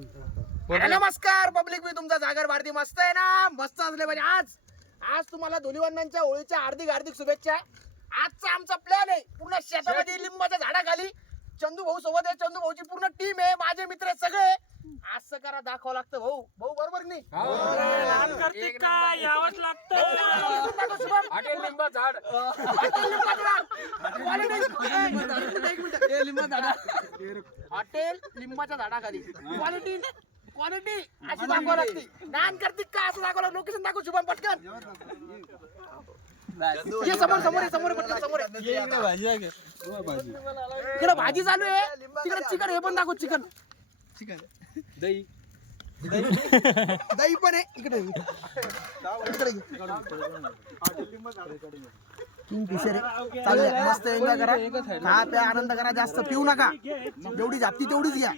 नमस्कार पब्लिक, मी तुमचा जागर भारती. मस्त आहे ना? मस्त असले म्हणजे आज तुम्हाला धुलीवंदनच्या होळीच्या हार्दिक शुभेच्छा. आजचा आमचा प्लॅन आहे पूर्ण शेतामध्ये लिंबाच्या झाडाखाली चंदू भाऊ सोबत आहे. चंदू भाऊची पूर्ण टीम आहे, माझे मित्र आहेत सगळे. असं करा, दाखवावं लागतं भाऊ. भाऊ बरोबर नाही? यावंच लागतं. हॉटेल लिंबा झाड, हॉटेल लिंबाच्या झाडाखाली क्वालिटी अशी दाखवावं लागते. नान करते का असं दाखवलं. लोकेशन दाखव शुभम पटकन. ये समोर पटकन समोर. इकडे भाजी चालू आहे, तिकडे चिकन. हे पण दाखव चिकन. दही पण आहे इकडे. किंगफिशर आहे. चालेल, मस्त एन्जॉय करा, खा प्या, आनंद करा. जास्त पिऊ नका, जेवढी जाती तेवढीच घ्या.